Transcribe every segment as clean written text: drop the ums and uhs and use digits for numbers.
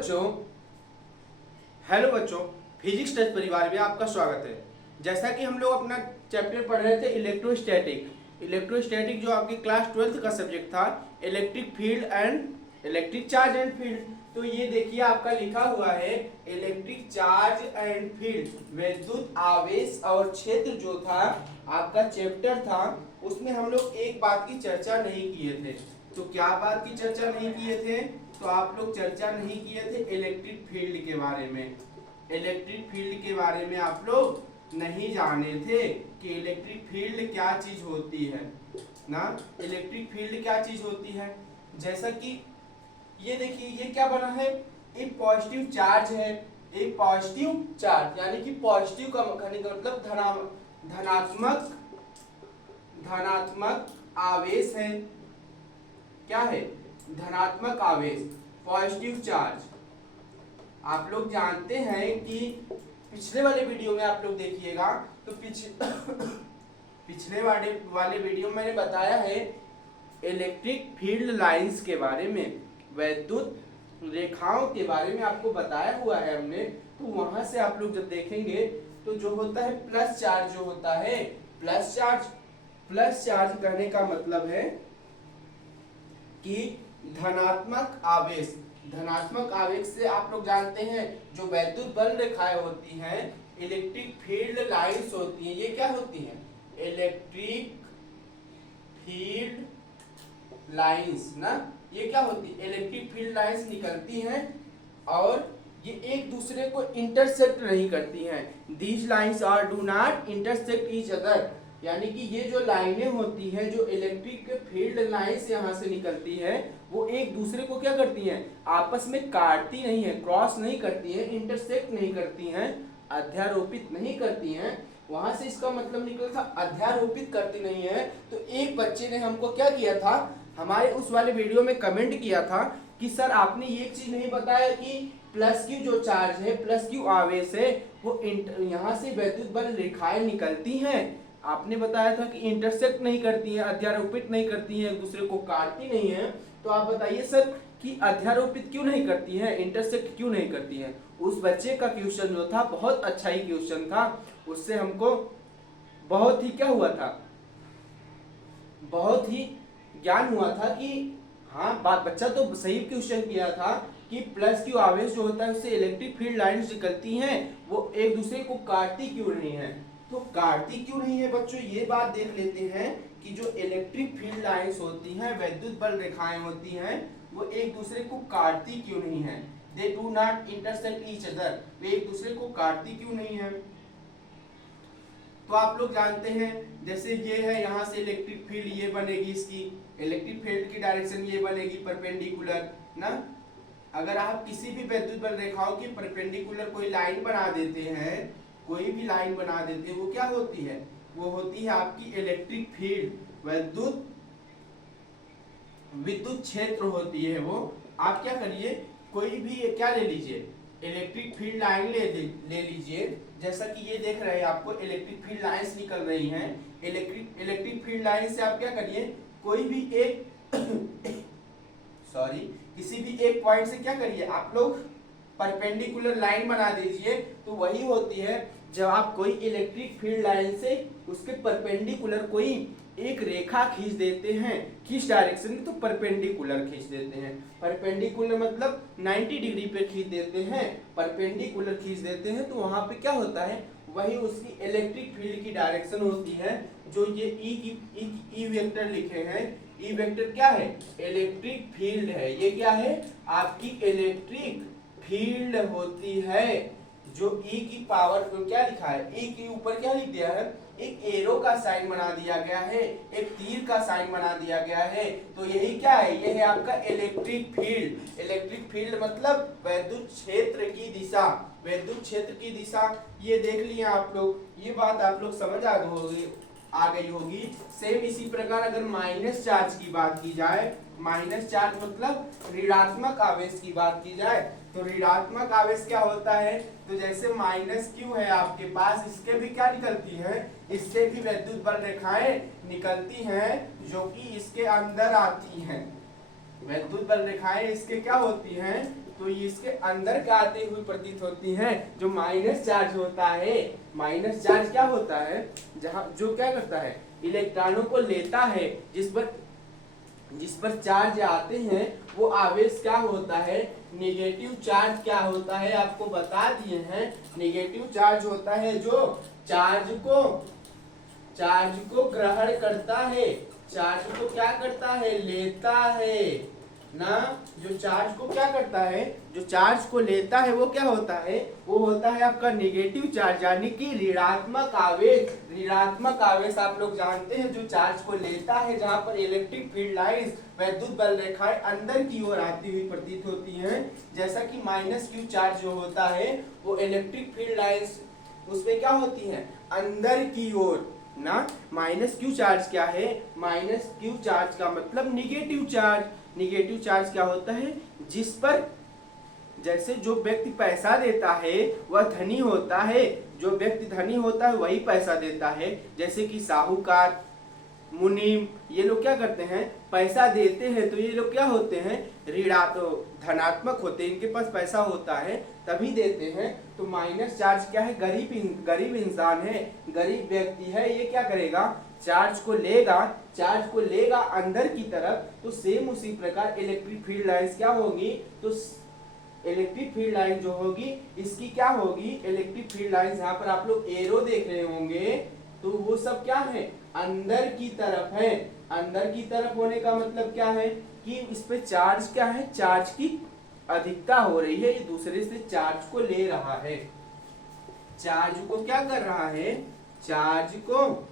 बच्चों हेलो बच्चों, physics test परिवार में आपका स्वागत है। जैसा कि हम लोग अपना चैप्टर पढ़ रहे थे इलेक्ट्रोस्टैटिक जो आपकी क्लास 12th का सब्जेक्ट था, electric field and electric charge and field. तो ये देखिए आपका लिखा हुआ है इलेक्ट्रिक चार्ज एंड फील्ड, विद्युत आवेश और क्षेत्र जो था आपका चैप्टर था, उसमें हम लोग एक बात की चर्चा नहीं किए थे। तो क्या बात की चर्चा नहीं किए थे? तो आप लोग चर्चा नहीं किए थे इलेक्ट्रिक फील्ड के बारे में। इलेक्ट्रिक फील्ड के बारे में आप लोग नहीं जाने थे कि इलेक्ट्रिक फील्ड क्या चीज होती है ना। इलेक्ट्रिक फील्ड क्या चीज होती है, जैसा कि ये देखिए ये क्या बना है, एक पॉजिटिव चार्ज है, एक पॉजिटिव चार्ज यानी कि पॉजिटिव का मतलब धनात्मक आवेश है। क्या है? धनात्मक आवेश, पॉजिटिव चार्ज। आप लोग जानते हैं कि पिछले वाले वीडियो में आप लोग देखिएगा तो पिछले वाले वीडियो में मैंने बताया है इलेक्ट्रिक फील्ड लाइंस के बारे में, वैद्युत रेखाओं के बारे में आपको बताया हुआ है हमने। तो वहां से आप लोग जब देखेंगे तो जो होता है प्लस चार्ज, जो होता है प्लस चार्ज कहने का मतलब है कि धनात्मक आवेश से आप लोग जानते हैं जो वैद्युत बल रेखाएं होती हैं, इलेक्ट्रिक फील्ड लाइंस होती हैं। ये क्या होती हैं? इलेक्ट्रिक फील्ड लाइंस ना। ये क्या होती है? इलेक्ट्रिक फील्ड लाइंस निकलती हैं और ये एक दूसरे को इंटरसेक्ट नहीं करती हैं। These lines are do not intersect each other, यानी कि ये जो लाइनें होती हैं, जो इलेक्ट्रिक फील्ड लाइंस यहाँ से निकलती है, वो एक दूसरे को क्या करती हैं? आपस में काटती नहीं है, क्रॉस नहीं करती हैं, इंटरसेक्ट नहीं करती हैं, अध्यारोपित नहीं करती हैं। वहां से इसका मतलब निकला था अध्यारोपित करती नहीं है। तो एक बच्चे ने हमको क्या किया था, हमारे उस वाले वीडियो में कमेंट किया था कि सर आपने ये चीज नहीं बताया कि प्लस क्यू जो चार्ज है, प्लस क्यू आवेश है, वो यहाँ से वैद्युत बल रेखाएं निकलती हैं। आपने बताया था कि इंटरसेक्ट नहीं करती हैं, अध्यारोपित नहीं करती हैं, एक दूसरे को काटती नहीं है। तो आप बताइए सर कि अध्यारोपित क्यों नहीं करती हैं, इंटरसेक्ट क्यों नहीं करती हैं? उस बच्चे का क्वेश्चन जो था बहुत अच्छा ही क्वेश्चन था, उससे हमको बहुत ही क्या हुआ था, बहुत ही ज्ञान हुआ था कि हाँ बात बच्चा तो सही क्वेश्चन किया था कि प्लस क्यू आवेश जो होता है उससे इलेक्ट्रिक फील्ड लाइंस निकलती हैं, वो एक दूसरे को काटती क्यों नहीं है। तो काटती क्यों नहीं है बच्चों, ये बात देख लेते हैं कि जो इलेक्ट्रिक फील्ड लाइंस होती हैं, वैद्युत बल रेखाएं होती हैं, वो एक दूसरे को काटती क्यों नहीं है। They do not intersect each other, वे एक दूसरे को काटती क्यों नहीं है। तो आप लोग जानते हैं जैसे ये है, यहाँ से इलेक्ट्रिक फील्ड ये बनेगी, इसकी इलेक्ट्रिक फील्ड की डायरेक्शन ये बनेगी परपेंडिकुलर ना। अगर आप किसी भी वैद्युत बल रेखाओं की परपेंडिकुलर कोई लाइन बना देते हैं, कोई भी लाइन बना देते हैं, वो क्या होती है? वो होती है आपकी इलेक्ट्रिक फील्ड, विद्युत क्षेत्र होती है वो। आप क्या करिए, कोई भी क्या ले लीजिए, इलेक्ट्रिक फील्ड लाइन ले लीजिए। जैसा कि ये देख रहे हैं आपको इलेक्ट्रिक फील्ड लाइंस निकल रही हैं। इलेक्ट्रिक फील्ड लाइन से आप क्या करिए, कोई भी एक किसी भी एक पॉइंट से क्या करिए, आप लोग परपेंडिकुलर लाइन बना दीजिए। तो वही होती है जब आप कोई इलेक्ट्रिक फील्ड लाइन से उसके परपेंडिकुलर कोई एक रेखा खींच देते हैं, किस डायरेक्शन में? तो परपेंडिकुलर खींच देते हैं। परपेंडिकुलर मतलब 90 डिग्री पे खींच देते हैं, परपेंडिकुलर खींच देते हैं। तो वहां पे क्या होता है, वही उसकी इलेक्ट्रिक फील्ड की डायरेक्शन होती है। जो ये ई वेक्टर लिखे हैं, ई वेक्टर क्या है? इलेक्ट्रिक फील्ड है। ये क्या है? आपकी इलेक्ट्रिक फील्ड होती है। जो ई की पावर को क्या लिखा है, ई के ऊपर क्या लिख दिया है, एक एरो का साइन बना दिया गया है, एक तीर का साइन बना दिया गया है। तो यही क्या है, ये है आपका इलेक्ट्रिक फील्ड। इलेक्ट्रिक फील्ड मतलब वैद्युत क्षेत्र की दिशा, वैद्युत क्षेत्र की दिशा। ये देख लिए आप लोग, ये बात आप लोग समझ आ गई होगी। सेम इसी प्रकार अगर माइनस चार्ज की बात की जाए, माइनस चार्ज मतलब ऋणात्मक आवेश की बात की जाए, तो ऋणात्मक आवेश क्या होता है? तो जैसे माइनस क्यू है आपके पास, इसके भी क्या निकलती है, इससे भी वैद्युत बल रेखाएं निकलती हैं जो कि इसके अंदर आती हैं। वैद्युत बल रेखाएं इसके क्या होती हैं, तो ये इसके अंदर का आते हुए प्रतीत होती हैं। जो माइनस चार्ज होता है, माइनस चार्ज क्या होता है, जहां जो क्या करता है, इलेक्ट्रॉनों को लेता है, जिस पर चार्ज आते हैं वो आवेश क्या होता है, नेगेटिव चार्ज क्या होता है, आपको बता दिए हैं। नेगेटिव चार्ज होता है जो चार्ज को ग्रहण करता है, चार्ज को क्या करता है, लेता है ना। जो चार्ज को क्या करता है, जो चार्ज को लेता है वो क्या होता है, वो होता है आपका नेगेटिव चार्ज, यानी कि ऋणात्मक आवेश। ऋणात्मक आवेश आप लोग जानते हैं, जो चार्ज को लेता है, जहां पर इलेक्ट्रिक फील्ड लाइंस, वैद्युत बल रेखाएं अंदर की ओर आती हुई प्रतीत होती हैं। जैसा कि माइनस क्यू चार्ज जो होता है वो इलेक्ट्रिक फील्ड लाइंस उसमें क्या होती है, अंदर की ओर ना। माइनस क्यू चार्ज क्या है, माइनस क्यू चार्ज का मतलब निगेटिव चार्ज। निगेटिव चार्ज क्या होता है, जिस पर जैसे जो व्यक्ति पैसा देता है वह धनी होता है, जो व्यक्ति धनी होता है वही पैसा देता है। जैसे कि साहूकार, मुनीम, ये लोग क्या करते हैं, पैसा देते हैं, तो ये लोग क्या होते हैं, धनात्मक होते हैं, इनके पास पैसा होता है तभी देते हैं। तो माइनस चार्ज क्या है, गरीब इंसान है, गरीब व्यक्ति है, ये क्या करेगा, चार्ज को लेगा अंदर की तरफ। तो सेम उसी प्रकार इलेक्ट्रिक फील्ड लाइंस क्या होगी, तो इलेक्ट्रिक फील्ड लाइन जो होगी इसकी क्या होगी, इलेक्ट्रिक फील्ड लाइंस, यहाँ पर आप लोग एरो देख रहे होंगे, तो वो सब क्या है, अंदर की तरफ है। अंदर की तरफ होने का मतलब क्या है कि इस पे चार्ज क्या है, चार्ज की अधिकता हो रही है, ये दूसरे से चार्ज को ले रहा है, चार्ज को क्या कर रहा है, चार्ज को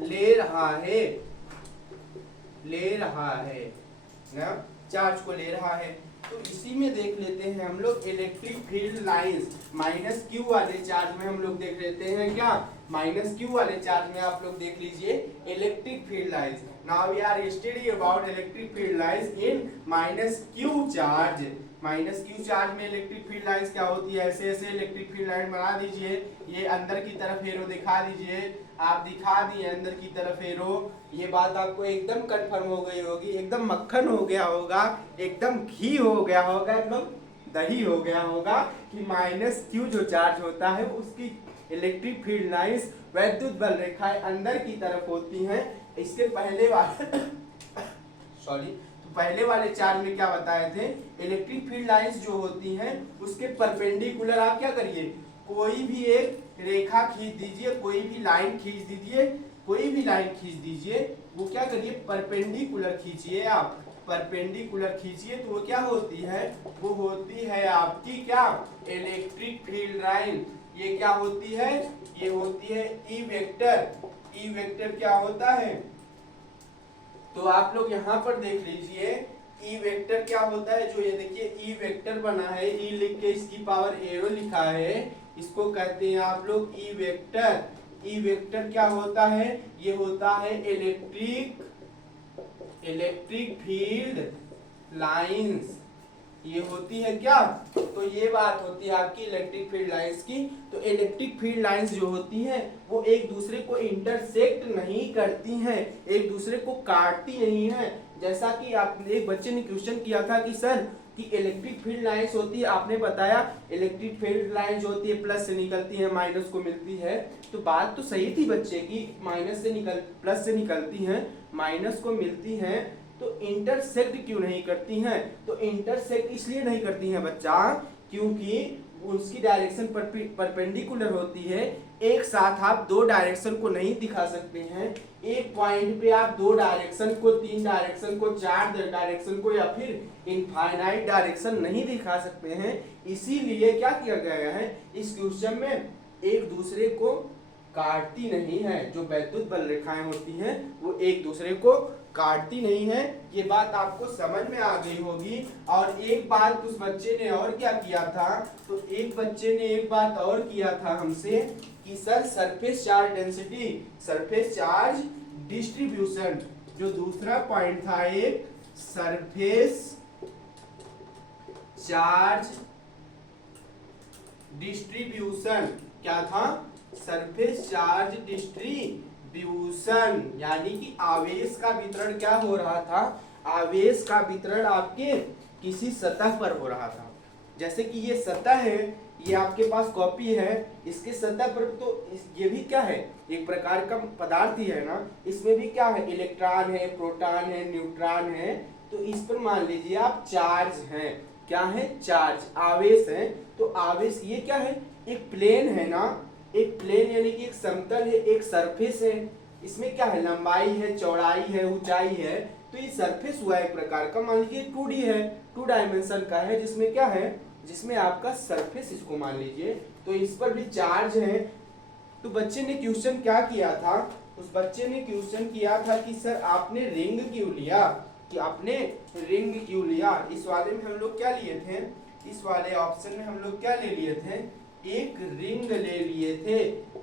ले रहा है ना, चार्ज को ले रहा है। तो इसी में देख लेते हैं हम लोग electric field lines. Minus Q वाले चार्ज में हम लोग देख लेते हैं क्या, माइनस क्यू वाले चार्ज में आप लोग देख लीजिए electric field lines. Now we are study about electric field lines in minus q charge. Minus q charge में इलेक्ट्रिक फील्ड लाइंस क्या होती है, ऐसे ऐसे इलेक्ट्रिक फील्ड लाइन बना दीजिए। ये अंदर की तरफ एरो दिखा दीजिए, आप दिखा दिए अंदर की तरफ एरो। ये बात आपको एकदम कंफर्म हो गई होगी, एकदम मक्खन हो गया होगा, एकदम घी हो गया होगा, एकदम दही हो गया होगा कि माइनस क्यू जो चार्ज होता है उसकी इलेक्ट्रिक फील्ड लाइंस, वैद्युत बल रेखाएं अंदर की तरफ होती हैं। इसके पहले वाले पहले वाले चार्ज में क्या बताए थे, इलेक्ट्रिक फील्ड लाइंस जो होती हैं उसके परपेंडिकुलर आप क्या करिए, कोई भी एक रेखा खींच दीजिए, कोई भी लाइन खींच दीजिए, वो क्या करिए, परपेंडिकुलर खींचिए। आप परपेंडिकुलर खींचिए तो वो क्या होती है, वो होती है आपकी क्या, इलेक्ट्रिक फील्ड लाइन। ये क्या होती है, ये होती है ई वेक्टर। ई वेक्टर क्या होता है, तो आप लोग यहाँ पर देख लीजिए ई वेक्टर क्या होता है। जो ये देखिए ई वेक्टर बना है, ई लिख के इसकी पावर एरो लिखा है, इसको कहते हैं आप लोग ई वेक्टर। ई वेक्टर क्या होता है, ये होता है इलेक्ट्रिक फील्ड लाइंस। ये होती है क्या, तो ये बात होती है आपकी इलेक्ट्रिक फील्ड लाइंस की। तो इलेक्ट्रिक फील्ड लाइंस जो होती हैं वो एक दूसरे को इंटरसेक्ट नहीं करती हैं, एक दूसरे को काटती नहीं हैं। जैसा कि आपने, एक बच्चे ने क्वेश्चन किया था कि सर कि इलेक्ट्रिक फील्ड लाइंस होती है, आपने बताया इलेक्ट्रिक फील्ड लाइन जो होती है प्लस से निकलती है माइनस को मिलती है। तो बात तो सही थी बच्चे की, प्लस से निकलती है माइनस को मिलती है, तो इंटरसेक्ट क्यों नहीं करती हैं, तो इंटरसेक्ट इसलिए नहीं करती हैं बच्चा क्योंकि उसकी डायरेक्शन परपेंडिकुलर होती है। एक साथ आप दो डायरेक्शन को नहीं दिखा सकते हैं, एक पॉइंट पे आप दो डायरेक्शन को, तीन डायरेक्शन को, चार डायरेक्शन को या फिर इनफाइनाइट डायरेक्शन नहीं दिखा सकते हैं। इसीलिए क्या किया गया है, इस क्वेश्चन में एक दूसरे को काटती नहीं है, जो वैद्युत बल रेखाएं होती हैं वो एक दूसरे को काटती नहीं है। ये बात आपको समझ में आ गई होगी। और एक बात उस बच्चे ने और क्या किया था, तो एक बच्चे ने एक बात और किया था हमसे कि sir surface charge density, surface charge distribution, जो दूसरा पॉइंट था एक सरफेस चार्ज डिस्ट्रीब्यूशन, क्या था, सरफेस चार्ज डिस्ट्रीब्यूशन, यानी कि आवेश का वितरण क्या हो रहा था, आवेश का वितरण आपके किसी सतह पर हो रहा था। जैसे कि ये सतह है, ये आपके पास कॉपी है, इसके सतह पर तो ये भी क्या है, एक प्रकार का पदार्थ ही है ना, इसमें भी क्या है, इलेक्ट्रॉन है, प्रोटॉन है, न्यूट्रॉन है। तो इस पर मान लीजिए आप चार्ज हैं, क्या है, चार्ज, आवेश है। तो आवेश ये क्या है, एक प्लेन है ना, एक प्लेन यानी कि एक समतल है, एक सरफेस है। इसमें क्या है, लंबाई है, चौड़ाई है, ऊंचाई है। तो ये सरफेस हुआ एक प्रकार का, मान लीजिए 2D है, 2 डायमेंशन का है, जिसमें क्या है, जिसमें आपका सरफेस इसको मान लीजिए, तो इस पर भी चार्ज है। तो बच्चे ने क्वेश्चन क्या किया था, उस बच्चे ने क्वेश्चन किया था कि सर आपने रिंग क्यों लिया, कि आपने रिंग क्यों लिया। इस वाले में हम लोग क्या लिए थे, इस वाले ऑप्शन में हम लोग क्या ले लिए थे, एक रिंग ले लिए थे,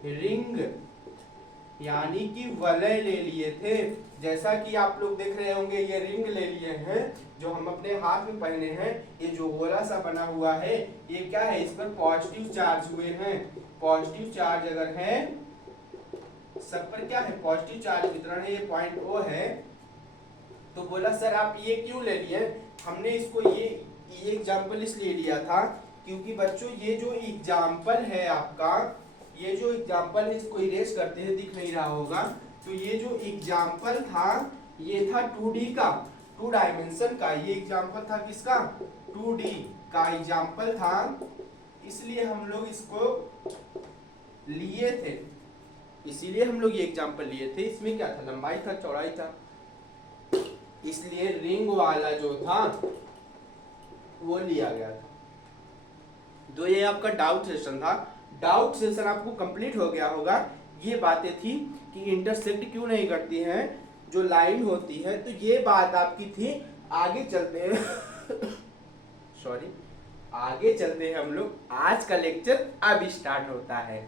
रिंग यानी कि वलय ले लिए थे। जैसा कि आप लोग देख रहे होंगे, ये रिंग ले लिए हैं जो हम अपने हाथ में पहने हैं। ये जो गोला सा बना हुआ है, ये क्या है, इस पर पॉजिटिव चार्ज हुए हैं। पॉजिटिव चार्ज अगर है, सब पर क्या है, पॉजिटिव चार्ज वितरण है, ये पॉइंट O है। तो बोला सर आप ये क्यों ले लिए, हमने इसको ये एग्जाम्पल इसलिए लिया था क्योंकि बच्चों ये जो एग्जाम्पल है आपका, ये जो एग्जाम्पल है, इसको इरेज करते हैं, दिख नहीं रहा होगा। तो ये जो एग्जाम्पल था, ये था 2D का, 2 डायमेंशन का। ये एग्जाम्पल था किसका, 2D का एग्जाम्पल था, इसलिए हम लोग इसको लिए थे, इसीलिए हम लोग ये एग्जाम्पल लिए थे। इसमें क्या था, लंबाई था, चौड़ाई था, इसलिए रिंग वाला जो था वो लिया गया था। तो ये आपका डाउट सेशन था। डाउट सेशन आपको कंप्लीट हो गया होगा। ये बातें थी कि इंटरसेक्ट क्यों नहीं करती हैं जो लाइन होती है, तो ये बात आपकी थी। आगे चलते हैं सॉरी, आगे चलते हैं हम लोग। आज का लेक्चर अब स्टार्ट होता है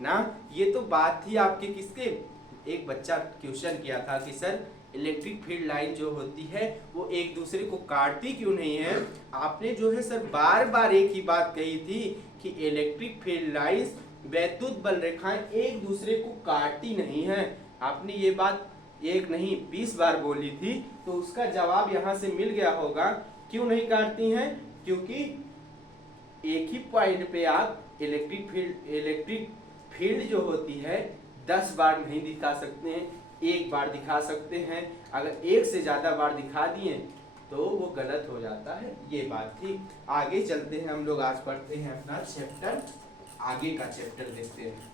ना। ये तो बात थी आपके किसके, एक बच्चा क्वेश्चन किया था कि सर इलेक्ट्रिक फील्ड लाइन जो होती है वो एक दूसरे को काटती क्यों नहीं है। आपने जो है सर बार बार एक ही बात कही थी कि इलेक्ट्रिक फील्ड लाइंस, वैद्युत बल रेखाएं एक दूसरे को काटती नहीं है। आपने ये बात एक नहीं 20 बार बोली थी। तो उसका जवाब यहाँ से मिल गया होगा, क्यों नहीं काटती हैं, क्योंकि एक ही पॉइंट पे आप इलेक्ट्रिक फील्ड जो होती है 10 बार नहीं दिखा सकते हैं, एक बार दिखा सकते हैं। अगर एक से ज्यादा बार दिखा दिए तो वो गलत हो जाता है। ये बात थी। आगे चलते हैं हम लोग, आज पढ़ते हैं अपना चैप्टर, आगे का चैप्टर देखते हैं।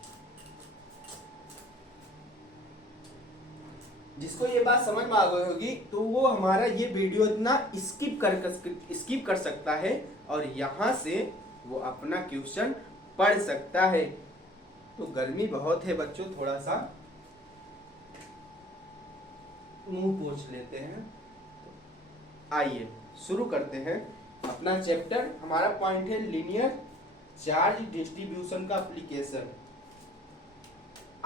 जिसको ये बात समझ में आ गई होगी तो वो हमारा ये वीडियो इतना स्किप कर सकता है और यहाँ से वो अपना क्वेश्चन पढ़ सकता है। तो गर्मी बहुत है बच्चों, थोड़ा सा मुंह पोंछ लेते हैं। आइए शुरू करते हैं अपना चैप्टर। हमारा पॉइंट है लीनियर चार्ज डिस्ट्रीब्यूशन का एप्लीकेशन।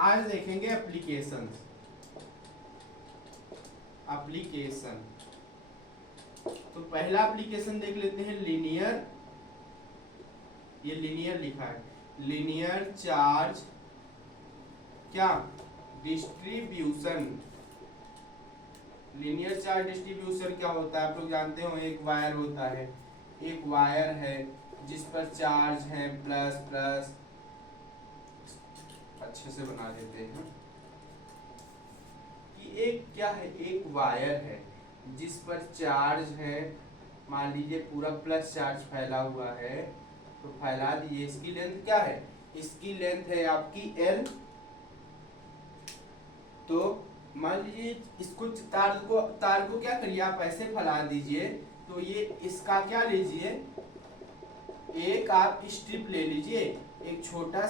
आज देखेंगे एप्लीकेशन। तो पहला एप्लीकेशन देख लेते हैं लीनियर, ये लीनियर लिखा है, लीनियर चार्ज क्या डिस्ट्रीब्यूशन। लीनियर चार्ज डिस्ट्रीब्यूशन क्या होता है आप लोग जानते हो, एक वायर होता है, एक वायर है जिस पर चार्ज है प्लस प्लस, अच्छे से बना देते हैं कि एक क्या है, एक वायर है जिस पर चार्ज है, मान लीजिए पूरा प्लस चार्ज फैला हुआ है, तो फैला दीजिए। इसकी लेंथ क्या है, इसकी लेंथ है आपकी L। तो मान लीजिए इसको तार को क्या करिए आप ऐसे फैला दीजिए। तो ये इसका क्या लीजिए, एक आप स्ट्रिप ले लीजिए, एक छोटा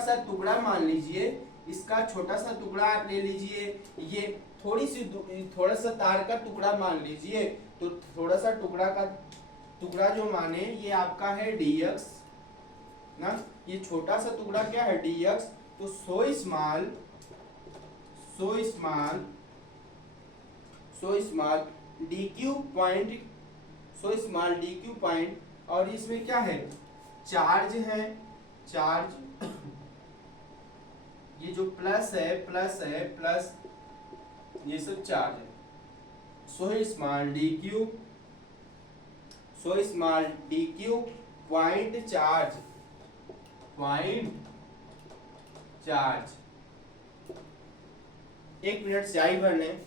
सा टुकड़ा मान लीजिए, इसका छोटा सा टुकड़ा आप ले लीजिए। ये थोड़ा सा तार का टुकड़ा मान लीजिए। तो थोड़ा सा टुकड़ा जो माने ये आपका है dx ना, ये छोटा सा टुकड़ा क्या है dx। तो सो स्मॉल dq पॉइंट, और इसमें क्या है, चार्ज है, चार्ज ये जो प्लस है, ये सब चार्ज है। So small D Q point charge. एक मिनट स्याही भर लें।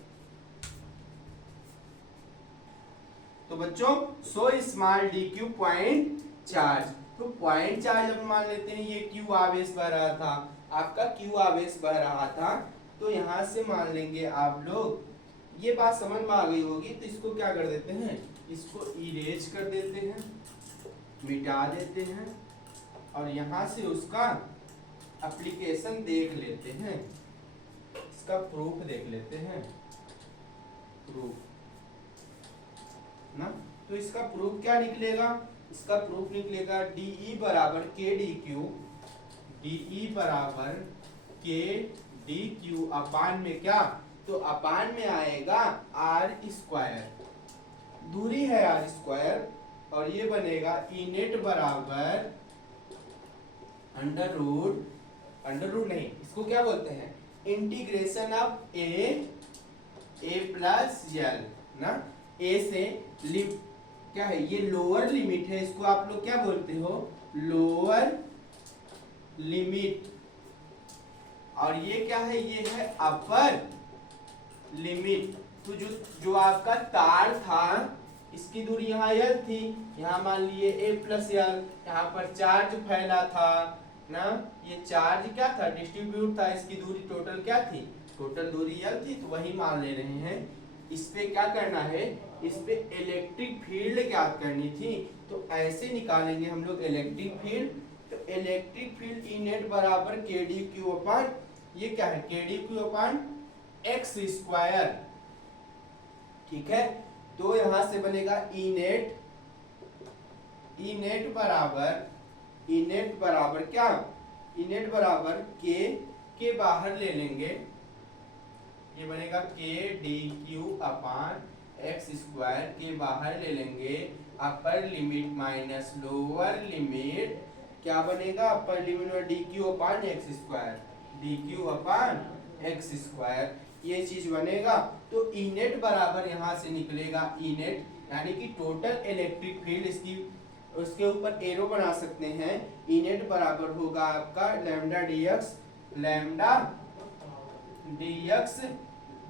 तो बच्चों so small D Q point charge, तो पॉइंट चार्ज अब मान लेते हैं ये क्यू आवेश बह रहा था, आपका क्यू आवेश बह रहा था, तो यहां से मान लेंगे आप लोग, ये बात समझ में आ गई होगी, तो इसको क्या कर देते हैं, इसको इरेज कर देते हैं, मिटा देते हैं, और यहां से उसका एप्लीकेशन देख लेते हैं, इसका प्रूफ देख लेते हैं, प्रूफ ना। तो इसका प्रूफ क्या निकलेगा, इसका प्रूफ निकलेगा डीई बराबर के डी क्यू, डीई बराबर के डी क्यू अपान में क्या, तो अपान में आएगा आर स्क्वायर, दूरी है आर स्क्वायर, और ये बनेगा ई नेट बराबर अंडर रूट नहीं, इसको क्या बोलते हैं, integration of A plus L ना, ए से क्या है, ये लोअर लिमिट है, इसको आप लोग क्या बोलते हो, लोअर लिमिट, और ये क्या है, ये है अपर लिमिट। तो जो आपका तार था, इसकी दूरी यहाँ एल थी, यहाँ मान लिए ए प्लस एल, यहाँ पर चार्ज फैला था ना, ये चार्ज क्या था, डिस्ट्रीब्यूट था, इसकी दूरी टोटल क्या थी, टोटल दूरी एल थी, तो वही मान ले रहे हैं। इस पे क्या करना है, इस पे इलेक्ट्रिक फील्ड ज्ञात करनी थी, तो ऐसे निकालेंगे हम लोग इलेक्ट्रिक फील्ड। तो इलेक्ट्रिक फील्ड ई नेट बराबर के डी क्यू अपान, ये क्या है, के D Q upon x square, ठीक है। तो यहां से बनेगा ई नेट बराबर क्या, ई नेट बराबर के बाहर ले लेंगे, ये बनेगा k D Q upon x square, के बाहर ले लेंगे, upper limit minus lower limit, क्या बनेगा, अपर लिमिट में D Q upon x square, D Q upon x square, ये चीज बनेगा। तो ई नेट बराबर यहाँ से निकलेगा ई नेट, यानी कि टोटल इलेक्ट्रिक फील्ड, इसकी उसके ऊपर एरो बना सकते हैं, ई नेट बराबर होगा आपका लैम्डा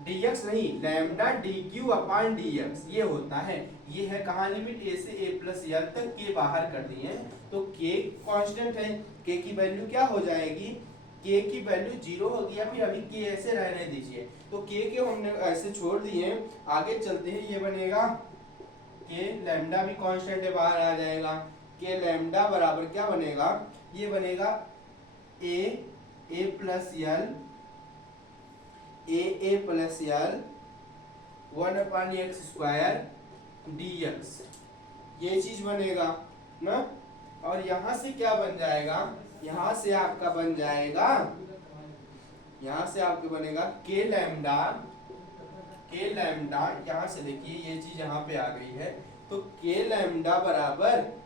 डीएक्स नहीं, लैम्डा डी क्यू अपान डीएक्स, ये होता है, ये है कहाँ लिमिट, ए से ए प्लस एल तक, के बाहर कर दिए, तो के कांस्टेंट है, के की वैल्यू क्या हो जाएगी, के की वैल्यू 0 होगी, या फिर अभी के ऐसे रहने दीजिए, तो के हमने ऐसे छोड़ दिए, आगे चलते हैं, ये बनेगा के लैम्डा भी कांस्टेंट है, बाहर आ जाएगा, के लैम्डा बराबर क्या बनेगा, ये बनेगा A plus L 1/x square dx, ये चीज बनेगा ना। और यहां से क्या बन जाएगा, यहां से आपका बन जाएगा, यहां से आपके बनेगा के लैम्डा, यहां से देखिए ये चीज यहां पे आ गई है, तो के लैम्डा बराबर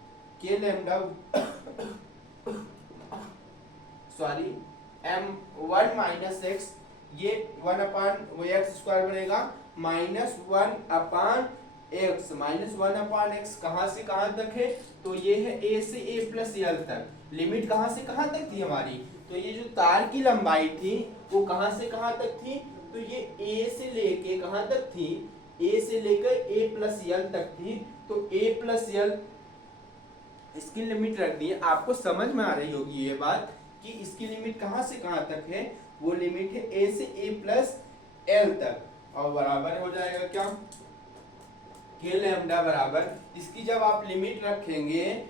m1 माइनस एक्स, ये 1/x स्क्वायर बनेगा, -1/x कहां से कहां तक है, तो ये है a से a प्लस एल तक, लिमिट कहां से कहां तक थी हमारी, तो ये जो तार की लंबाई थी वो कहां से कहां तक थी, तो ये a से लेके कहां तक थी, a से लेकर a प्लस एल तक थी, तो a प्लस एल इसकी लिमिट रख दी है, आपको समझ में आ रही होगी ये बात कि इसकी लिमिट कहां से कहां तक है, वो लिमिट है a से a प्लस एल तक, और बराबर हो जाएगा क्या, के लैम्डा बराबर, इसकी जब आप लिमिट रखेंगे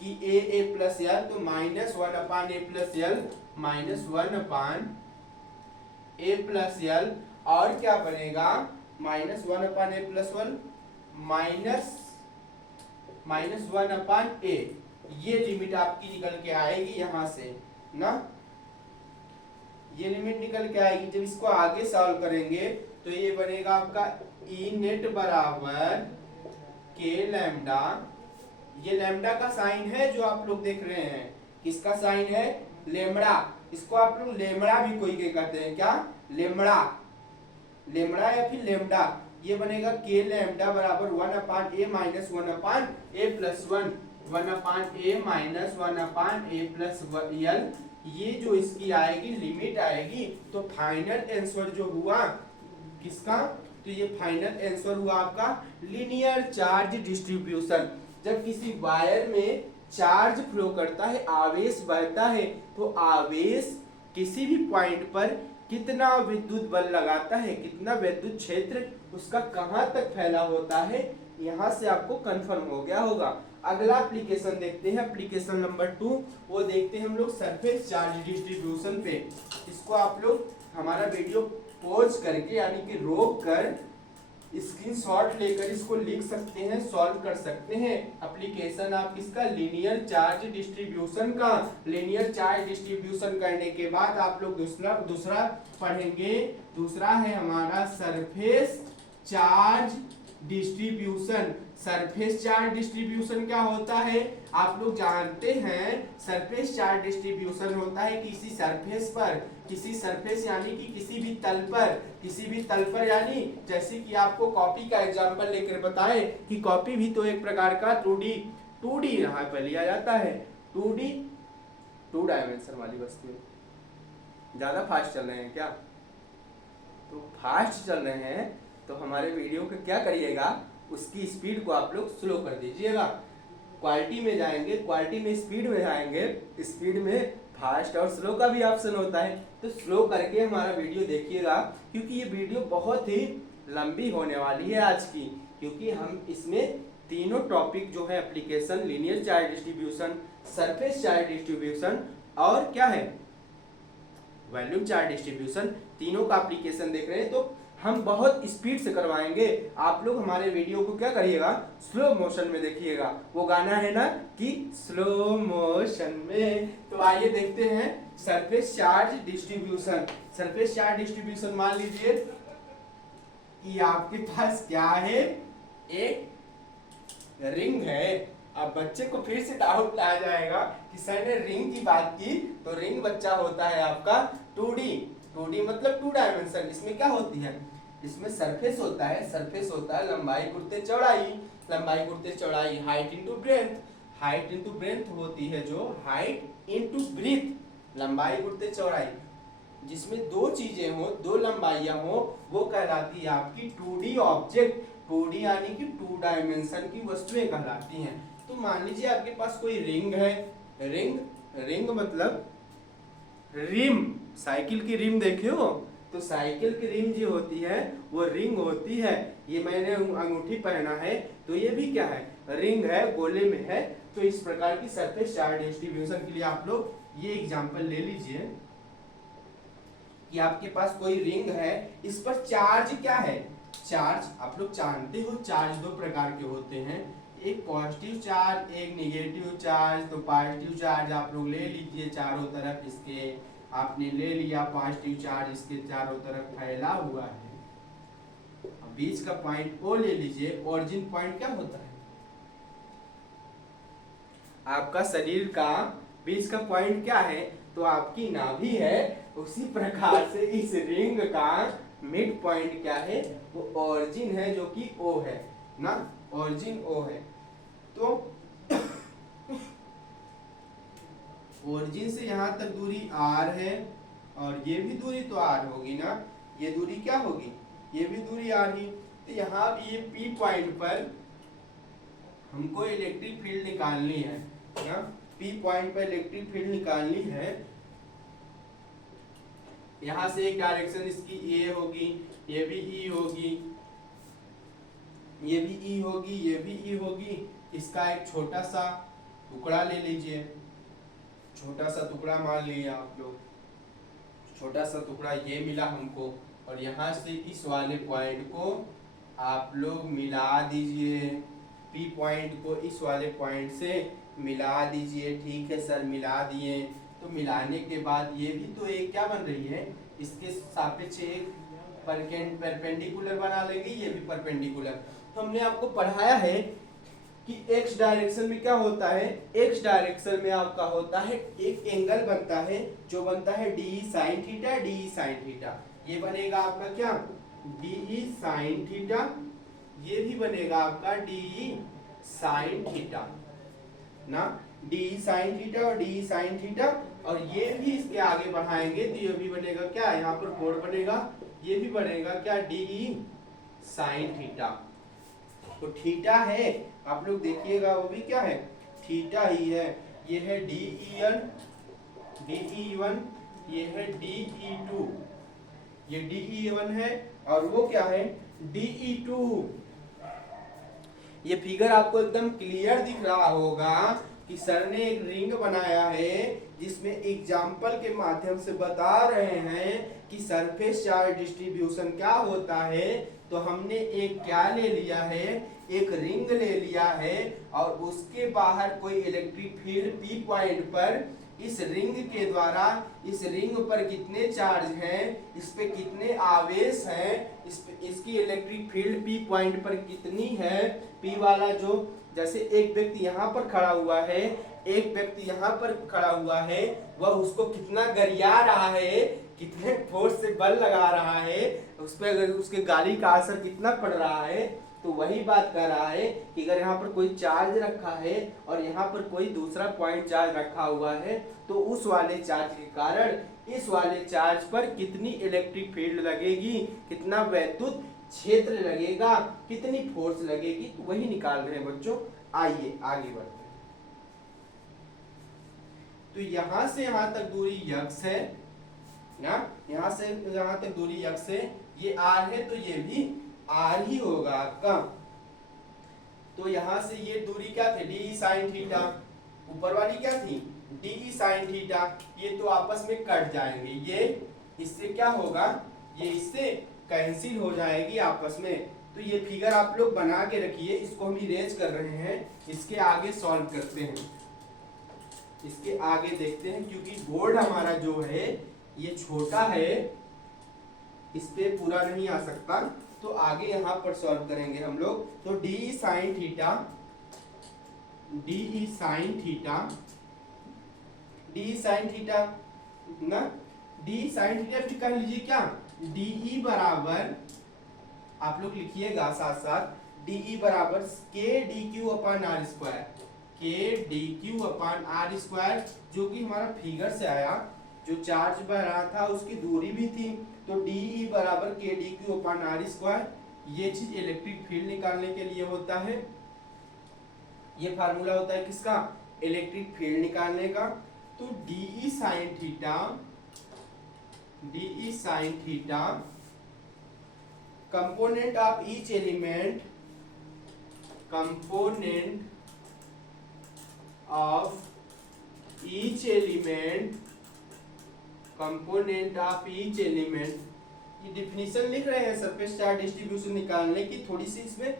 कि a प्लस एल, तो -1/a plus L, -1/a plus L, और क्या बनेगा, -1/a प्लस 1 -1/a, ये लिमिट आपकी निकल के आएगी यहां से ना, ये लिमिट निकल के आएगी। जब इसको आगे सॉल्व करेंगे तो ये बनेगा आपका ई नेट बराबर के लैम्डा, ये लैम्डा का साइन है जो आप लोग देख रहे हैं, किसका साइन है, लेमड़ा, इसको आप लोग लेमड़ा भी कोई के कहते हैं, क्या, लेमड़ा या फिर लेमडा, ये बनेगा के लैम्डा बराबर 1/a minus 1/a plus 1, 1/a minus 1/a plus यल। ये जो इसकी आएगी लिमिट आएगी, तो फाइनल आंसर जो हुआ किसका, तो ये फाइनल आंसर हुआ आपका लीनियर चार्ज डिस्ट्रीब्यूशन। जब किसी वायर में चार्ज फ्लो करता है, आवेश बहता है, तो आवेश किसी भी पॉइंट पर कितना विद्युत बल लगाता है, कितना विद्युत क्षेत्र उसका कहां तक फैला होता है, यहां से आपको कंफर्म हो गया होगा। अगला एप्लीकेशन देखते हैं, एप्लीकेशन नंबर 2, वो देखते हैं हम लोग सरफेस चार्ज डिस्ट्रीब्यूशन पे। इसको आप लोग हमारा वीडियो पॉज करके यानी कि रोक कर स्क्रीनशॉट लेकर इसको लिख सकते हैं, सॉल्व कर सकते हैं। एप्लीकेशन आप किसका, लीनियर चार्ज डिस्ट्रीब्यूशन का। लीनियर चार्ज डिस्ट्रीब्यूशन करने के बाद आप लोग दूसरा पढ़ेंगे। दूसरा है हमारा surface charge distribution. Surface charge distribution क्या होता है, आप लोग जानते हैं। सरफेस चार्ज डिस्ट्रीब्यूशन होता है किसी सरफेस पर, किसी सरफेस यानी कि किसी भी तल पर यानी जैसे कि आपको कॉपी का एग्जांपल लेकर बताए कि कॉपी भी तो एक प्रकार का 2D यहाँ पर लिया जाता है। 2 डायमेंशन वाली वस्तु है। ज्यादा फास्ट चल रहे हैं क्या, तो फास्ट चल रहे हैं तो हमारे वीडियो को क्या करिएगा, उसकी स्पीड को आप लोग स्लो कर दीजिएगा। क्वालिटी में जाएंगे, क्वालिटी में स्पीड में जाएंगे, स्पीड में फास्ट और स्लो का भी ऑप्शन होता है, तो स्लो करके हमारा वीडियो देखिएगा, क्योंकि ये वीडियो बहुत ही लंबी होने वाली है आज की, क्योंकि हम इसमें तीनों टॉपिक जो है application, linear charge distribution, surface charge distribution और क्या है वॉल्यूम चार्ज डिस्ट्रीब्यूशन, तीनों का एप्लीकेशन देख रहे हैं। तो हम बहुत स्पीड से करवाएंगे, आप लोग हमारे वीडियो को क्या करिएगा, स्लो मोशन में देखिएगा। वो गाना है ना कि स्लो मोशन में। तो आइए देखते हैं surface charge distribution. Surface charge distribution मान लीजिए कि आपके पास क्या है, एक रिंग है। अब बच्चे को फिर से डाउट आ जाएगा कि सर ने रिंग की बात की, तो रिंग बच्चा होता है आपका 2D मतलब 2 डायमेंशन। इसमें क्या होती है, इसमें सरफेस होता है, सरफेस होता है लंबाई गुणित चौड़ाई, लंबाई गुणित चौड़ाई, height into breadth, height into breadth होती है जो हाइट इनटू ब्रेथ, लंबाई गुणित चौड़ाई, जिसमें 2 चीजें हो, 2 लंबाइयां हो, वो कहलाती है आपकी 2D ऑब्जेक्ट। 2D यानी कि 2 डायमेंशन की वस्तुएं कहलाती हैं। तो मान लीजिए आपके पास कोई रिंग है, रिंग मतलब रिम, साइकिल की रिम देखे हो, तो साइकिल की रिम जो होती है वो रिंग होती है। ये मैंने अंगूठी पहना है, तो ये भी क्या है, रिंग है, गोले में है। तो इस प्रकार की सरफेस चार्ज डिस्ट्रीब्यूशन के लिए आप लोग ये एग्जांपल ले लीजिए कि आपके पास कोई रिंग है, इस पर चार्ज क्या है, चार्ज आप लोग जानते हो, चार्ज 2 प्रकार के होते हैं, एक पॉजिटिव चार्ज, एक नेगेटिव चार्ज। तो पॉजिटिव चार्ज आप लोग ले लीजिए चारों तरफ, इसके आपने ले लिया पॉजिटिव चार्ज, इसके चारों तरफ फैला हुआ है। अब बीच का पॉइंट ओ ले लीजिए, ओरिजिन पॉइंट क्या होता है, आपका शरीर का बीच का पॉइंट क्या है, तो आपकी नाभि है। उसी प्रकार से इस रिंग का मिड पॉइंट क्या है, वो ओरिजिन है, जो कि ओ है ना, ओरिजिन ओ है। तो ओरिजिन से यहाँ तक दूरी r है, और ये भी दूरी तो r होगी ना, ये दूरी क्या होगी, ये भी दूरी r ही। तो यहाँ भी ये P पॉइंट पर हमको इलेक्ट्रिक फील्ड निकालनी है ना, P पॉइंट पर इलेक्ट्रिक फील्ड निकालनी है। यहाँ से एक डायरेक्शन इसकी A होगी, ये भी E होगी, ये भी E होगी, ये भी E होगी। इसका एक छोटा सा टुकड़ा ले लीजिए, छोटा सा टुकड़ा मान लिया आप लोग, छोटा सा टुकड़ा ये मिला हमको, और यहाँ से इस वाले पॉइंट को आप लोग मिला दीजिए, P पॉइंट को इस वाले पॉइंट से मिला दीजिए। ठीक है सर, मिला दिए। तो मिलाने के बाद ये भी तो एक क्या बन रही है, इसके सापेक्ष एक परपेंडिकुलर बना लेंगे, ये भी परपेंडिकुलर। तो हमने आपको पढ़ाया है कि x डायरेक्शन में क्या होता है, x डायरेक्शन में आपका होता है एक एंगल बनता है, जो बनता है D sine theta, D sine theta. ये बनेगा आपका क्या, डी साइन थीटा, ये भी बनेगा आपका डी साइन थीटा ना, डी साइन थीटा और डी साइन थीटा, और ये भी इसके आगे बढ़ाएंगे तो ये भी बनेगा क्या, यहाँ पर कोण बनेगा, ये भी बनेगा क्या, डी साइन थीटा। तो थीटा है, आप लोग देखिएगा वो भी क्या है, थीटा ही है। ये है DE1, ये है DE2, ये DE1 है और वो क्या है, DE2। ये फिगर आपको एकदम क्लियर दिख रहा होगा कि सर ने एक रिंग बनाया है जिसमें एग्जाम्पल के माध्यम से बता रहे हैं कि सरफेस चार्ज डिस्ट्रीब्यूशन क्या होता है। तो हमने एक क्या ले लिया है, एक रिंग ले लिया है और उसके बाहर कोई इलेक्ट्रिक फील्ड P पॉइंट पर, इस रिंग के द्वारा इस रिंग पर कितने चार्ज हैं, इस पे कितने आवेश हैं, इसकी इलेक्ट्रिक फील्ड P पॉइंट पर कितनी है, P वाला जो, जैसे एक व्यक्ति यहाँ पर खड़ा हुआ है, एक व्यक्ति यहाँ पर खड़ा हुआ है, वह उसको कितना गरिया रहा है, कितने फोर्स से बल लगा रहा है, उस पर अगर उसके गाली का असर कितना पड़ रहा है। तो वही बात कर रहा है कि अगर यहाँ पर कोई चार्ज रखा है और यहाँ पर कोई दूसरा पॉइंट चार्ज रखा हुआ है तो उस वाले चार्ज के कारण इस वाले चार्ज पर कितनी इलेक्ट्रिक फील्ड लगेगी, कितना वैद्युत क्षेत्र लगेगा, कितनी फोर्स लगेगी, तो वही निकाल रहे हैं बच्चों। आइए आगे बढ़ते हैं। तो यहां से यहां तक दूरी x है ना, यहां से यहां तक दूरी x है, ये r है तो ये भी r ही होगा आपका। तो यहां से ये दूरी क्या थी, डी साइन थीटा, ऊपर वाली क्या थी, डी साइन थीटा, ये तो आपस में कट जाएंगे, ये इससे क्या होगा, ये इससे कैंसिल हो जाएगी आपस में। तो ये फिगर आप लोग बना के रखिए, इसको हम इरेज कर रहे हैं, इसके आगे सॉल्व करते हैं, इसके आगे देखते हैं, क्योंकि बोर्ड हमारा जो है ये छोटा है, इस पे पूरा नहीं आ सकता, तो आगे यहाँ पर सॉल्व करेंगे हम लोग। तो D sine theta, D sine theta, D sine theta ना, डी साइन थीटा कह लीजिए क्या, डी बराबर, आप लोग लिखिएगा साथ साथ, डी बराबर के D Q upon are square, K D Q upon are square, जो कि हमारा फिगर से आया, जो चार्ज बढ़ रहा था उसकी दूरी भी थी, तो डी बराबर के D Q upon are square. ये चीज इलेक्ट्रिक फील्ड निकालने के लिए होता है, ये फार्मूला होता है किसका, इलेक्ट्रिक फील्ड निकालने का। तो D sine theta, D sine theta component of each element, component of each element, component of each element, ये डिफिनीशन लिख रहे हैं सरफेस चार्ज डिस्ट्रीब्यूशन निकालने की। थोड़ी सी इसमें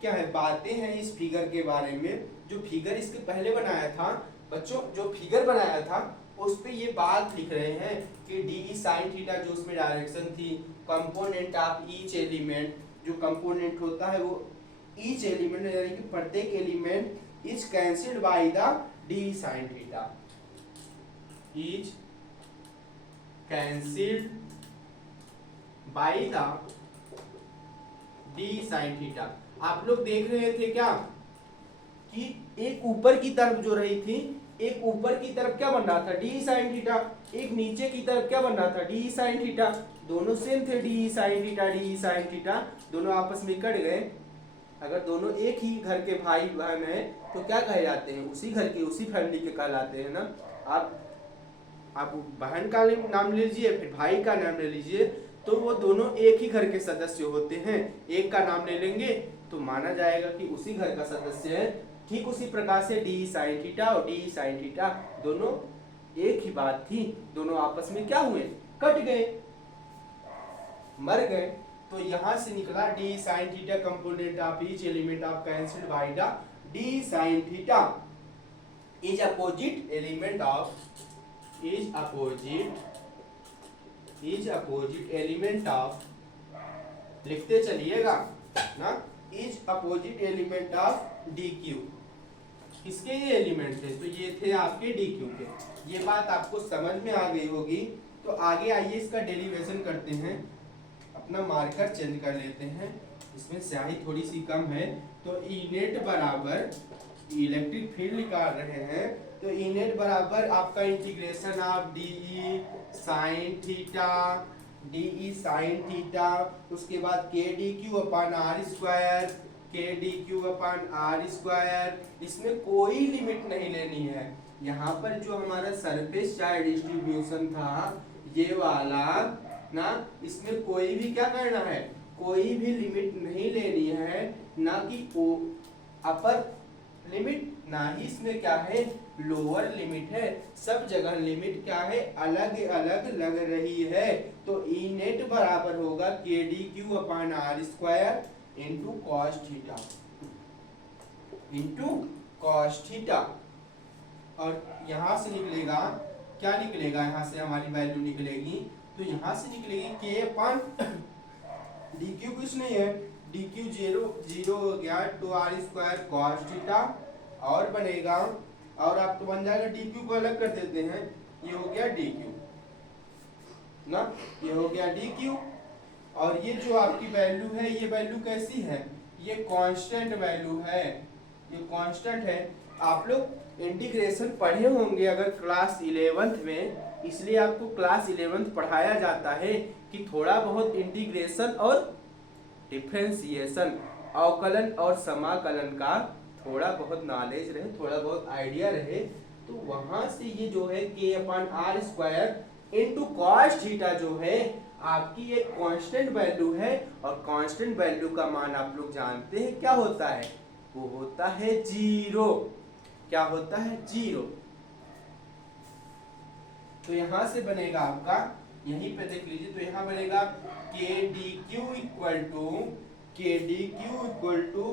क्या है, बातें हैं इस फिगर के बारे में। जो फिगर इसके पहले बनाया था बच्चों, जो फिगर बनाया था उस पे ये बात लिख रहे हैं कि डी साइन थीटा जो उसमें डायरेक्शन थी, कंपोनेंट ऑफ ईच एलिमेंट, जो कंपोनेंट होता है वो ईच एलिमेंट यानी कि प्रत्येक element is cancelled by the D sine theta, is cancelled by the D sine theta. आप लोग देख रहे थे क्या कि एक ऊपर की तरफ जो रही थी, एक ऊपर की तरफ क्या बन रहा था, डी साइन थीटा, एक नीचे की तरफ क्या बन रहा था, डी साइन थीटा, दोनों सेम थे, D sine theta, D sine theta, दोनों आपस में कट गए। अगर दोनों एक ही घर के भाई बहन हैं तो क्या कहे जाते हैं, उसी घर के उसी फैमिली के कहलाते हैं ना। आप बहन का नाम ले लीजिए, फिर भाई का नाम ले लीजिए, तो वो दोनों एक ही घर के सदस्य होते हैं। एक का नाम ले लेंगे तो माना जाएगा कि उसी घर का सदस्य है। ठीक उसी प्रकार से डी साइन थीटा और डी साइन थीटा दोनों एक ही बात थी, दोनों आपस में क्या हुए, कट गए, मर गए। तो यहां से निकला D sine theta component of each element of cancelled by the D sine theta is opposite element of, is opposite element of, लिखते चलिएगा ना, is opposite element of D Q. किसके ये एलिमेंट थे, तो ये थे आपके डी क्यू के। ये बात आपको समझ में आ गई होगी। तो आगे आइए इसका डेरिवेशन करते हैं। अपना मार्कर चेंज कर लेते हैं, इसमें स्याही थोड़ी सी कम है। तो ई नेट बराबर इलेक्ट्रिक फील्ड निकाल रहे हैं, तो ई नेट बराबर आपका integration of D sine theta, D sine theta, उसके बाद K D Q upon are square, K D Q upon are square. इसमें कोई लिमिट नहीं लेनी है। यहाँ पर जो हमारा सरफेस चार्ज डिस्ट्रीब्यूशन था ये वाला ना, इसमें कोई भी क्या करना है, कोई भी लिमिट नहीं लेनी है, ना कि अपर लिमिट ना ही इसमें क्या है लोअर लिमिट है। सब जगह लिमिट क्या है अलग अलग लग रही है। तो ई नेट बराबर होगा k D Q upon are square into cos theta, into cos theta. और यहां से निकलेगा क्या निकलेगा, यहां से हमारी वैल्यू निकलेगी, तो यहां से निकलेगी के अपॉन डी क्यू कुछ नहीं है, डी क्यू जीरो हो गया two r square cos theta, और बनेगा, और आप तो बन जाएगा डी क्यू को अलग कर देते हैं, ये हो गया डी क्यू ना, ये हो गया डी क्यू। और ये जो आपकी वैल्यू है ये वैल्यू कैसी है, ये कांस्टेंट वैल्यू है, ये कांस्टेंट है। आप लोग इंटीग्रेशन पढ़े होंगे अगर क्लास 11th में, इसलिए आपको क्लास 11th पढ़ाया जाता है कि थोड़ा बहुत इंटीग्रेशन और डिफरेंशिएशन, अवकलन और समाकलन का थोड़ा बहुत नॉलेज रहे, थोड़ा बहुत आइडिया रहे। तो वहां से ये जो है k upon are square into cos theta जो है आपकी एक कांस्टेंट वैल्यू है, और कांस्टेंट वैल्यू का मान आप लोग जानते हैं क्या होता है, वो होता है जीरो। क्या होता है, जीरो। तो यहां से बनेगा आपका, यहीं पे देख लीजिए, तो यहां बनेगा k D q equal to, k D q equal to,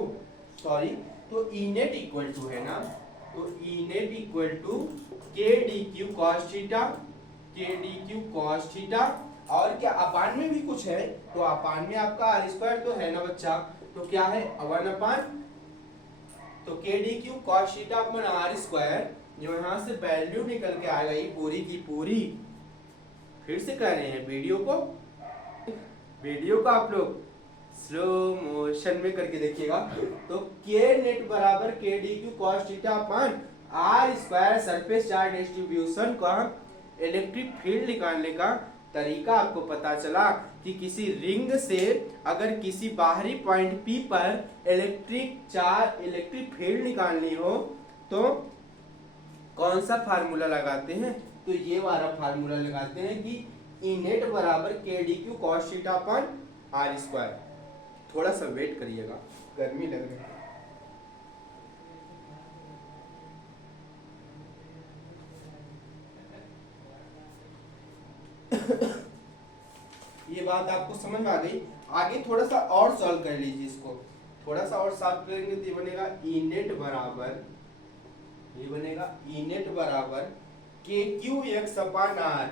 sorry, तो ई नेट इक्वल टू है ना, तो E net equal to k D q cos theta, k D q cos theta, और क्या अपान में भी कुछ है, तो अपान में आपका आर स्क्वायर तो है ना बच्चा, तो क्या है 1 अपान, तो k D q cos theta upon are square, जो यहाँ से वैल्यू निकल के आएगा ये पूरी की पूरी, फिर से कह रहे हैं वीडियो को आप लोग स्लो मोशन में करके देखिएगा। तो के नेट बराबर के D q cos theta upon are square, surface charge distribution का इलेक्ट्रिक फील्ड निकालने का तरीका आपको पता चला कि किसी रिंग से अगर किसी बाहरी पॉइंट P पर इलेक्ट्रिक फील्ड निकालनी हो तो कौन सा फार्मूला लगाते हैं, तो ये वाला फार्मूला लगाते हैं कि ई नेट बराबर के D q cos theta upon are square. थोड़ा सा वेट करिएगा, गर्मी लग रही है। ये बात आपको समझ में आ गई। आगे थोड़ा सा और सॉल्व कर लीजिए इसको, थोड़ा सा और सॉल्व करेंगे तो ये बनेगा ई नेट बराबर, ये बनेगा ई नेट बराबर के क्यू एक्स अपान आर,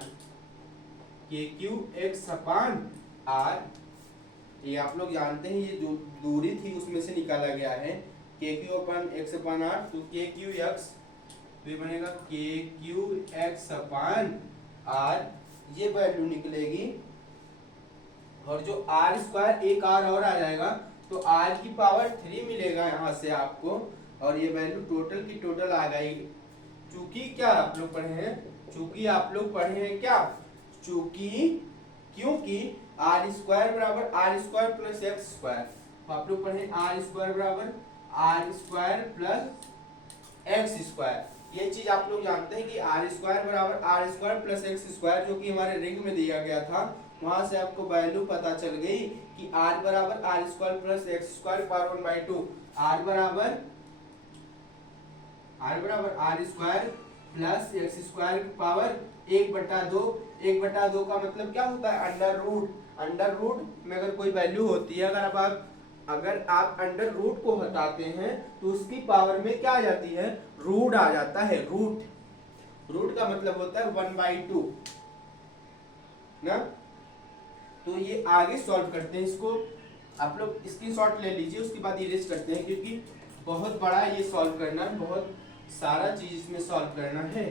के क्यू एक्स अपान आर। ये आप लोग जानते हैं ये जो दूरी थी उसमें से निकाला गया है, k q upon x upon r, तो के क्यू एक्स, तो ये बनेगा k Q x upon r, ये वैल्यू निकलेगी, और जो आर स्क्वायर एक आर और आ जाएगा, तो आर की पावर 3 मिलेगा यहाँ से आपको, और ये वैल्यू टोटल की टोटल आ गई। चूंकि क्या आप लोग पढ़े हैं, चूंकि आप लोग पढ़े हैं क्या, क्योंकि आर स्क्वायर बराबर are square plus x square, तो आप लोग पढ़े आर स्क्वायर बराबर are square plus x square. ये चीज आप लोग जानते हैं कि आर स्क्वायर बराबर are square plus x square, जो कि हमारे रिंग में दिया गया था, वहां से आपको वैल्यू पता चल गई कि आर बराबर are square plus x square power 1/2, R बराबर are square plus x square की पावर 1/2। 1/2 का मतलब क्या होता है, अंडर रूट। अंडर रूट में अगर कोई वैल्यू होती है, अगर आप अंडर रूट को हटाते हैं तो उसकी पावर में क्या आ जाती है, रूट आ जाता है। रूट का मतलब होता है 1/2 ना। तो ये आगे सॉल्व करते हैं, इसको आप लोग स्क्रीनशॉट ले लीजिए, उसके बाद इरेज करते हैं, क्योंकि बहुत बड़ा ये सॉल्व करना है, बहुत सारा चीज इसमें सॉल्व करना है।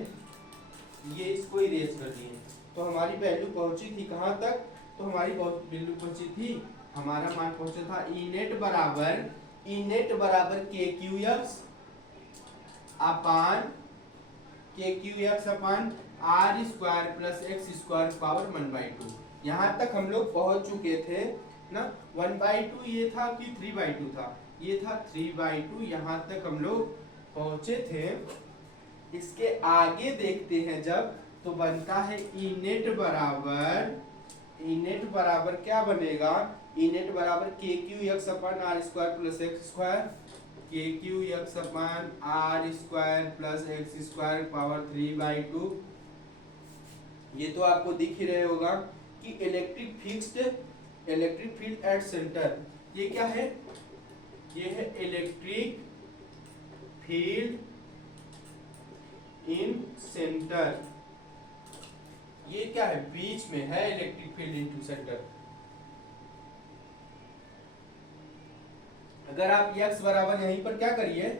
ये इसको इरेज कर दिए, तो हमारी वैल्यू पहुंची थी कहाँ तक, तो हमारी वैल्यू पहुंची थी, हमारा मान पहुंचा था ई नेट बराबर के Q x upon are square plus x square power 1/2। यहाँ तक हम लोग पहुंच चुके थे ना। 1/2 ये था कि 3/2 था, ये था 3/2, यहाँ तक हम लोग पहुंचे थे। इसके आगे देखते हैं जब, तो बनता है ई नेट बराबर क्या बनेगा, ई नेट बराबर के Q x upon are square plus x square, K Q x upon are square plus x square power 3/2। ये तो आपको दिख ही रहे होगा कि इलेक्ट्रिक फील्ड एट सेंटर, ये क्या है, ये है इलेक्ट्रिक फील्ड इन सेंटर। ये क्या है, बीच में है इलेक्ट्रिक फील्ड इनटू सेंटर। अगर आप x बराबर यहीं पर क्या करिए,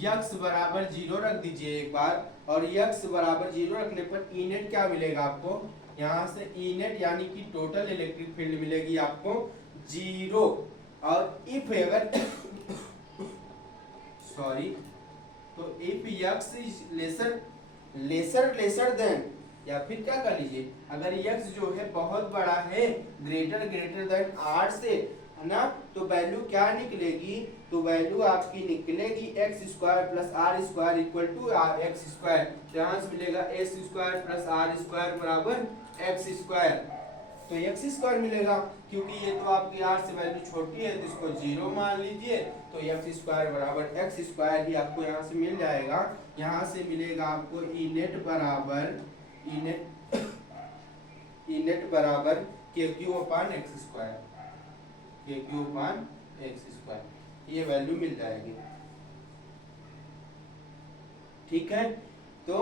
x बराबर 0 रख दीजिए एक बार, और x बराबर 0 रखने पर ई नेट क्या मिलेगा आपको, यहाँ से ई नेट यानी कि टोटल इलेक्ट्रिक फील्ड मिलेगी आपको 0। और इफ अगर सॉरी, तो if x is lesser than, या फिर क्या कर लीजिए, अगर x जो है बहुत बड़ा है, ग्रेटर देन r से, है ना, तो वैल्यू क्या निकलेगी, तो वैल्यू आपकी निकलेगी x square plus r square equal to x square. यहाँ से मिलेगा x square plus r square बराबर एक्स स्क्वायर, तो एक्स स्क्वायर मिलेगा, क्योंकि ये तो आपकी आर से वैल्यू छोटी है तो इसको 0 मान लीजिए, तो एक्स स्क्वायर बराबर एक्स स्क्वायर ही आपको यहाँ से मिल जाएगा। यहाँ से मिलेगा आपको ई नेट बराबर के q upon x square, K q upon x square, ये वैल्यू मिल जाएगी। ठीक है, तो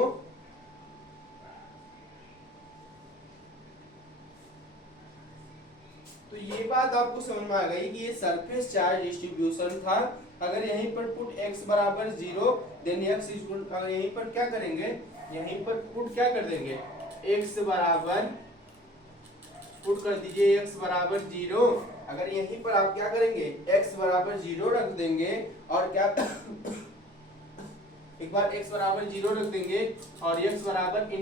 ये बात आपको समझ में आ गई कि ये सरफेस चार्ज डिस्ट्रीब्यूशन था। अगर यहीं पर पुट x बराबर 0 देन x इक्वल, अगर यहीं पर क्या करेंगे, यहीं पर पुट क्या कर देंगे, x बराबर पुट कर दीजिए x बराबर 0। अगर यहीं पर आप क्या करेंगे, x बराबर 0 रख देंगे, और क्या एक बार x बराबर 0 रख देंगे और x बराबर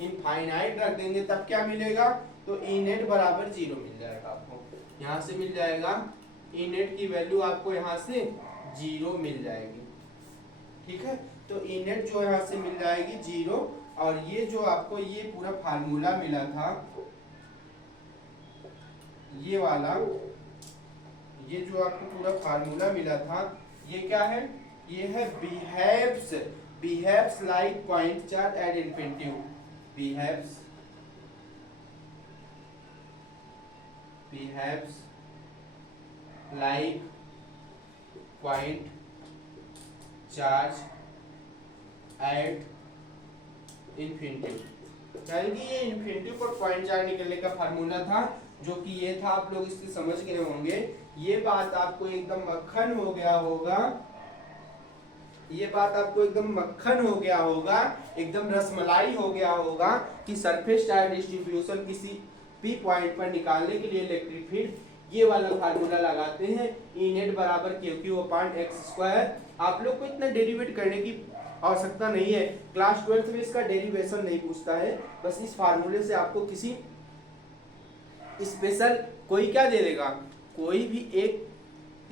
इनफाइनाइट रख देंगे, तब क्या मिलेगा, तो ई नेट बराबर 0 मिल जाएगा आपको, यहाँ से मिल जाएगा ई नेट की वैल्यू आपको यहाँ से 0 मिल जाएगी। ठीक है, तो ई नेट जो यहाँ से मिल जाएगी 0, और ये जो आपको ये पूरा फार्मूला मिला था, ये वाला, ये जो आपको पूरा फार्मूला मिला था, ये क्या है, ये है behaves like point charge at infinity, behaves like point charge at infinity, यानी कि ये इंफिनिटी पर पॉइंट चार्ज निकलने का फार्मूला था, जो कि ये था, आप लोग इससे समझ गए होंगे। ये बात आपको एकदम मक्खन हो गया होगा, ये बात आपको एकदम मक्खन हो गया होगा, एकदम रसमलाई हो गया होगा कि सरफेस चार्ज डिस्ट्रीब्यूशन किसी पी पॉइंट पर निकालने के लिए इलेक्ट्रिक फील्ड ये वाला फार्मूला लगाते हैं, ई नेट बराबर Q Q upon x square. आप लोग को इतना डेरिवेट करने की आवश्यकता नहीं है, क्लास 12 में इसका डेरिवेशन नहीं पूछता है, बस इस फार्मूले से आपको किसी स्पेशल कोई क्या दे देगा, कोई भी एक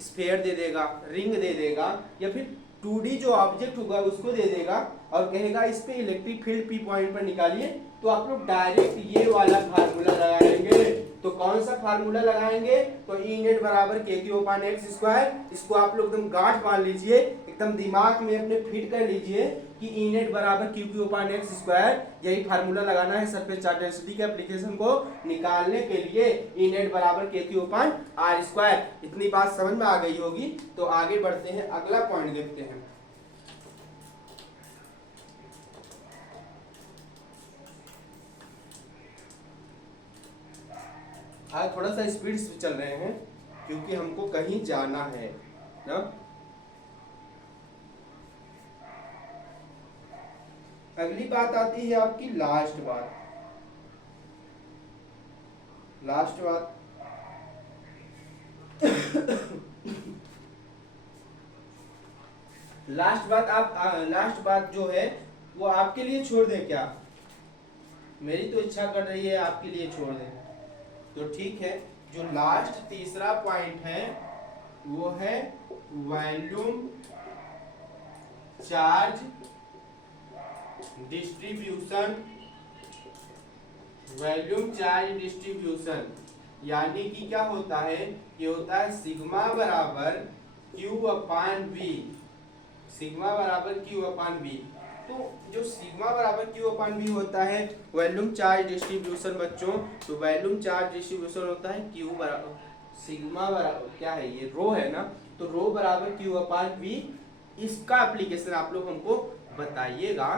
स्फीयर दे देगा, रिंग दे देगा, या फिर 2D जो ऑब्जेक्ट होगा उसको दे देगा, और कहेगा इस पे इलेक्ट्रिक फील्ड पी पॉइंट पर निकालिए, तो आप लोग डायरेक्ट ये वाला फार्मूला लगाएंगे। तो कौन सा फार्मूला लगाएंगे, तो ई नेट बराबर के क्यू अपान एक्स स्क्वायर, इसको आप लोग एकदम गांठ मान लीजिए, एकदम दिमाग में अपने फिट कर लीजिए कि ई नेट बराबर Q Q upon x square, यही फार्मूला लगाना है सरफेस चार्ज डेंसिटी के एप्लीकेशन को निकालने के लिए, ई नेट बराबर के क्यू अपान आर स्क्वायर। इतनी बात समझ में आ गई होगी, तो आगे बढ़ते हैं, अगला पॉइंट देखते हैं। आज थोड़ा सा स्पीड से चल रहे हैं क्योंकि हमको कहीं जाना है ना। अगली बात आती है आपकी लास्ट बात, लास्ट बात लास्ट बात जो है वो आपके लिए छोड़ दे क्या? मेरी तो इच्छा कर रही है आपके लिए छोड़ दे, तो ठीक है। जो लास्ट तीसरा पॉइंट है वो है volume charge distribution. Volume charge distribution यानी कि क्या होता है, ये होता है सिग्मा बराबर Q अपान V। सिग्मा बराबर Q अपान V। तो जो सिग्मा बराबर Q अपान V होता है वॉल्यूम चार्ज डिस्ट्रीब्यूशन बच्चों, तो वॉल्यूम चार्ज डिस्ट्रीब्यूशन होता है Q बराबर सिग्मा बराबर क्या है, ये रो है ना, तो रो बराबर Q अपान V। इसका एप्लीकेशन आप लोग हमको बताइएगा।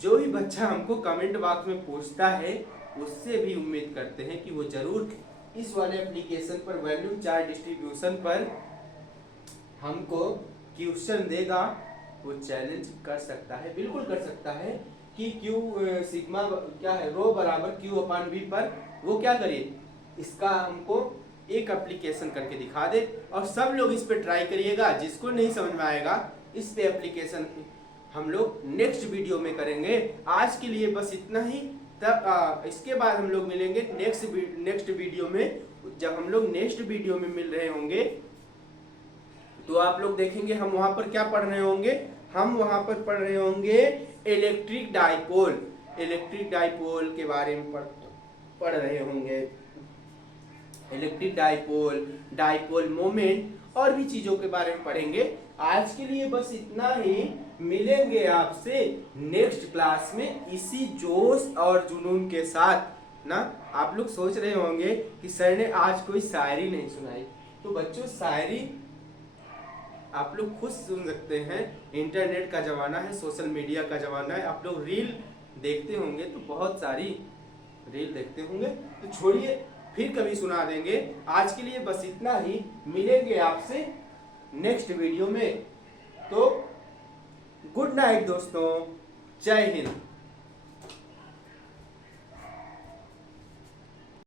जो भी बच्चा हमको कमेंट बॉक्स में पूछता है उससे भी उम्मीद करते हैं कि वो जरूर इस वाले एप्लीकेशन पर वॉल्यूम चार्ज डिस्ट्रीब्यूशन पर हमको क्वेश्चन देगा। वो चैलेंज कर सकता है, बिल्कुल कर सकता है कि Q सिग्मा क्या है, रो बराबर Q अपान V पर वो क्या करे, इसका हमको एक एप्लीकेशन करके दिखा दे। और सब लोग इस पे ट्राई करिएगा। जिसको नहीं समझ में आएगा इस पे एप्लीकेशन हम लोग नेक्स्ट वीडियो में करेंगे। आज के लिए बस इतना ही। तब इसके बाद हम लोग मिलेंगे नेक्स्ट वीडियो में। जब हम लोग नेक्स्ट वीडियो में मिल रहे होंगे तो आप लोग देखेंगे हम वहां पर क्या पढ़ रहे होंगे। हम वहां पर पढ़ रहे होंगे इलेक्ट्रिक डाइपोल। इलेक्ट्रिक डाइपोल के बारे में पढ़ रहे होंगे। इलेक्ट्रिक डाइपोल, डाइपोल मोमेंट और भी चीजों के बारे में पढ़ेंगे। आज के लिए बस इतना ही। मिलेंगे आपसे नेक्स्ट क्लास में इसी जोश और जुनून के साथ ना। आप लोग सोच रहे होंगे कि सर ने आज कोई शायरी नहीं सुनाई, तो बच्चों शायरी आप लोग खुद सुन सकते हैं। इंटरनेट का जमाना है, सोशल मीडिया का जमाना है। आप लोग रील देखते होंगे तो बहुत सारी रील देखते होंगे, तो छोड़िए फिर कभी सुना देंगे। आज के लिए बस इतना ही। मिलेंगे आपसे नेक्स्ट वीडियो में। तो गुड नाइट दोस्तों, जय हिंद।